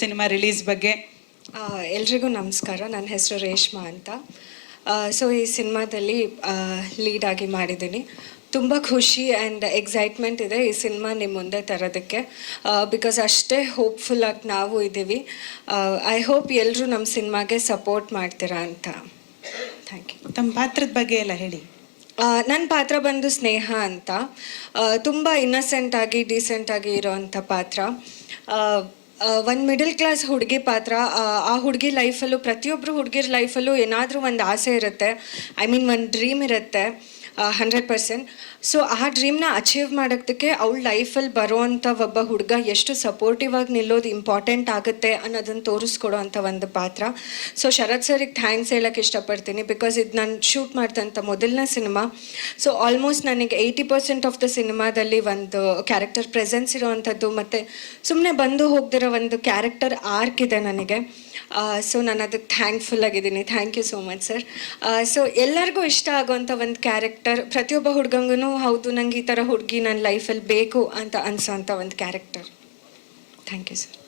Cinema release ಬಗ್ಗೆ. ಎಲ್ರಿಗೂ ನಮಸ್ಕಾರ. ನನ್ನ ಹೆಸರು ರೇಷ್ಮಾ ಅಂತ. ಸೊ ಈ ಸಿನಿಮಾದಲ್ಲಿ ಲೀಡ್ ಆಗಿ ಮಾಡಿದ್ದೀನಿ. ತುಂಬ ಖುಷಿ ಆ್ಯಂಡ್ ಎಕ್ಸೈಟ್ಮೆಂಟ್ ಇದೆ ಈ ಸಿನಿಮಾ ನಿಮ್ಮ ಮುಂದೆ ತರೋದಕ್ಕೆ. ಬಿಕಾಸ್ ಅಷ್ಟೇ ಹೋಪ್ಫುಲ್ಲಾಗಿ ನಾವು ಇದ್ದೀವಿ. ಐ ಹೋಪ್ ಎಲ್ಲರೂ ನಮ್ಮ ಸಿನಿಮಾಗೆ ಸಪೋರ್ಟ್ ಮಾಡ್ತೀರಾ ಅಂತ. Thank you. ತಮ್ಮ ಪಾತ್ರದ ಬಗ್ಗೆ ಎಲ್ಲ ಹೇಳಿ. ನನ್ನ ಪಾತ್ರ ಬಂದು ಸ್ನೇಹ ಅಂತ. ತುಂಬ ಇನ್ನಸೆಂಟಾಗಿ ಡೀಸೆಂಟಾಗಿ ಇರೋವಂಥ ಪಾತ್ರ. ಒಂದು ಮಿಡಲ್ ಕ್ಲಾಸ್ ಹುಡುಗಿ ಪಾತ್ರ. ಆ ಹುಡುಗಿ ಲೈಫಲ್ಲೂ ಪ್ರತಿಯೊಬ್ಬರು ಹುಡುಗಿರ ಲೈಫಲ್ಲೂ ಏನಾದರೂ ಒಂದು ಆಸೆ ಇರುತ್ತೆ. ಐ ಮೀನ್ ಒಂದು ಡ್ರೀಮ್ ಇರುತ್ತೆ 100%. ಸೊ ಆ ಡ್ರೀಮ್ನ ಅಚೀವ್ ಮಾಡೋದಕ್ಕೆ ಅವಳ ಲೈಫಲ್ಲಿ ಬರೋವಂಥ ಒಬ್ಬ ಹುಡುಗ ಎಷ್ಟು ಸಪೋರ್ಟಿವ್ ಆಗಿ ನಿಲ್ಲೋದು ಇಂಪಾರ್ಟೆಂಟ್ ಆಗುತ್ತೆ ಅನ್ನೋದನ್ನು ತೋರಿಸ್ಕೊಡೋ ಅಂಥ ಒಂದು ಪಾತ್ರ. ಸೊ ಶರತ್ ಸರಿಗೆ ಥ್ಯಾಂಕ್ಸ್ ಹೇಳೋಕ್ಕೆ ಇಷ್ಟಪಡ್ತೀನಿ. ಬಿಕಾಸ್ ಇದು ನಾನು ಶೂಟ್ ಮಾಡ್ದಂಥ ಮೊದಲನೇ ಸಿನಿಮಾ. ಸೊ ಆಲ್ಮೋಸ್ಟ್ ನನಗೆ 80% ಆಫ್ ದ ಸಿನಿಮಾದಲ್ಲಿ ಒಂದು ಕ್ಯಾರೆಕ್ಟರ್ ಪ್ರೆಸೆನ್ಸ್ ಇರೋವಂಥದ್ದು ಮತ್ತು ಸುಮ್ಮನೆ ಬಂದು ಹೋಗ್ದಿರೋ ಒಂದು ಕ್ಯಾರೆಕ್ಟರ್ ಆರ್ಕ್ ಇದೆ ನನಗೆ. ಸೊ ನಾನು ಅದಕ್ಕೆ ಥ್ಯಾಂಕ್ಫುಲ್ ಆಗಿದ್ದೀನಿ. Thank you so much sir. So ಎಲ್ಲರಿಗೂ ಇಷ್ಟ ಆಗೋವಂಥ ಒಂದು ಕ್ಯಾರೆಕ್ಟರ್, ಪ್ರತಿಯೊಬ್ಬ ಹುಡುಗಂಗೂ ಹೌದು ನಂಗೆ ಈ ಥರ ಹುಡುಗಿ ನನ್ನ ಲೈಫಲ್ಲಿ ಬೇಕು ಅಂತ ಅನಿಸೋವಂಥ ಒಂದು ಕ್ಯಾರೆಕ್ಟರ್. Thank you sir.